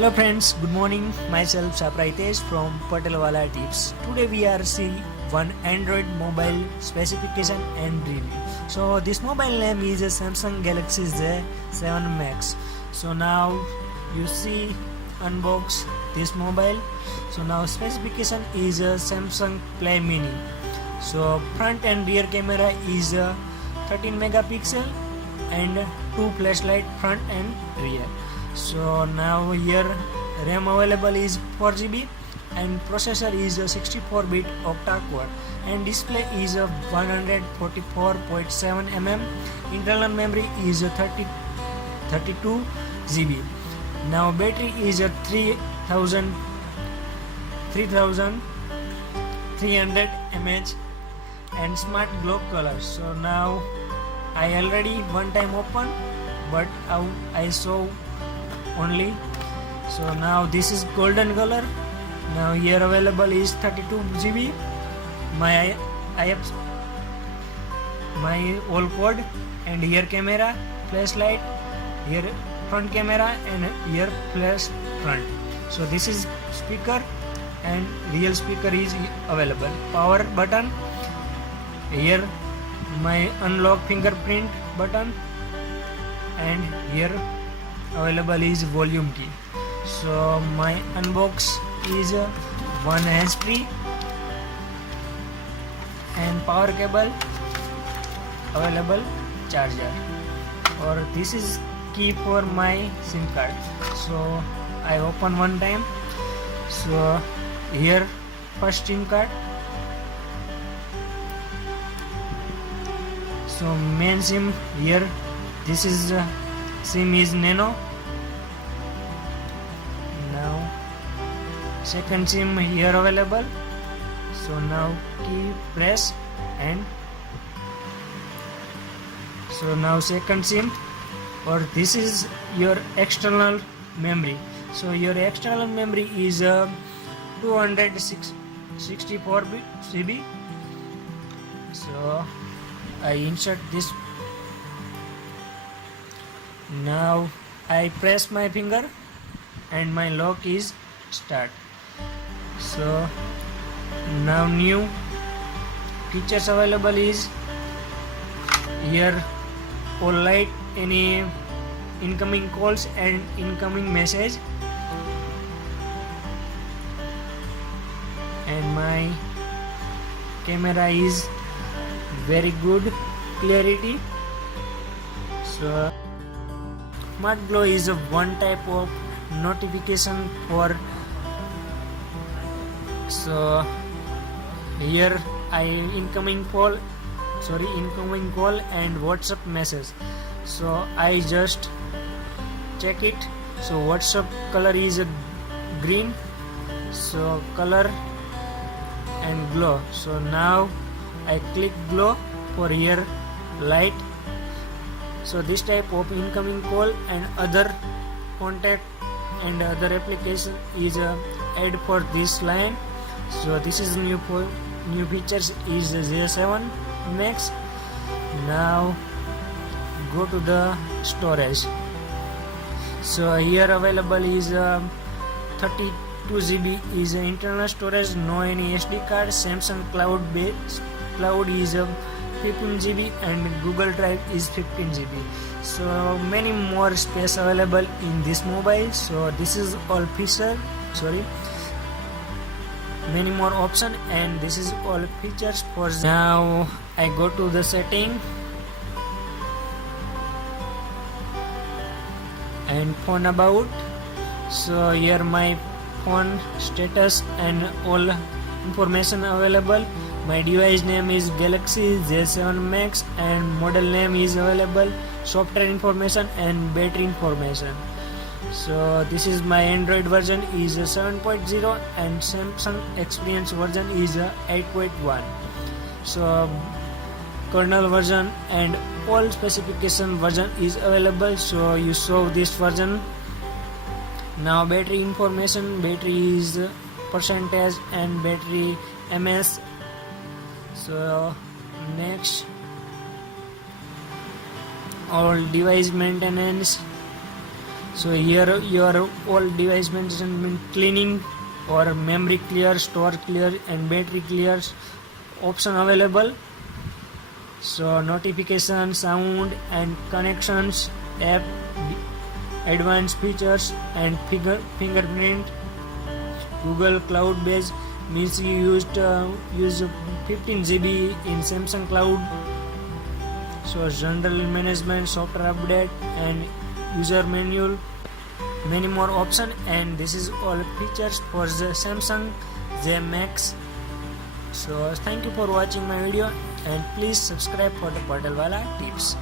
Hello friends, good morning. Myself Sapraitesh from Patelwala Tips. Today we are seeing one Android mobile specification and review. So this mobile name is a Samsung Galaxy Z7 Max. So now you see unbox this mobile. So now specification is a Samsung Play Mini. So front and rear camera is a 13 megapixel and two flashlight front and rear. So now here RAM available is 4GB and processor is a 64-bit octa-core and display is a 144.7 mm. Internal memory is a 32 GB. Now battery is a 3300 mAh and smart glow color. So now I already one time opened, but I saw only. So now this is golden color. Now here available is 32 GB. My all code, and here camera, flashlight, here front camera and here flash front. So this is speaker and real speaker is available. Power button, here my unlock fingerprint button, and here available is volume key. So my unbox is one hands-free and power cable available, charger, or this is key for my SIM card. So I open one time. So here first SIM card. So main SIM here, this is SIM is Nano. Now second SIM here available. So now key press, and so now second SIM, or this is your external memory. So your external memory is 264 GB. So I insert this. Now I press my finger and my lock is start. So now new features available is here all light, any incoming calls and incoming message, and my camera is very good clarity. So Smart Glow is a one type of notification for. So here incoming call and WhatsApp message. So I just check it. So WhatsApp color is a green. So color and glow. So now I click glow for here light. So this type of incoming call and other contact and other application is add for this line. So this is new features is Z7 Max. Now go to the storage. So here available is 32 GB is internal storage, no any SD card. Samsung Cloud is 15 GB and Google Drive is 15 GB. So many more space available in this mobile. So this is all feature, many more option, and this is all features for. Now I go to the setting and phone about. So here my phone status and all information available. My device name is Galaxy Z7 Max and model name is available, software information and battery information. So this is my Android version is 7.0 and Samsung Experience version is 8.1. So kernel version and all specification version is available. So you saw this version. Now battery information, battery is percentage and battery ms. So next, all device maintenance. So here your all device management cleaning or memory clear, store clear and battery clear option available. So notification, sound and connections, app, advanced features and fingerprint. Google Cloud Base means you use 15 GB in Samsung Cloud. So general management, software update and user manual, many more options, and this is all features for the Samsung J Max. So thank you for watching my video and please subscribe for the Portal Wala tips.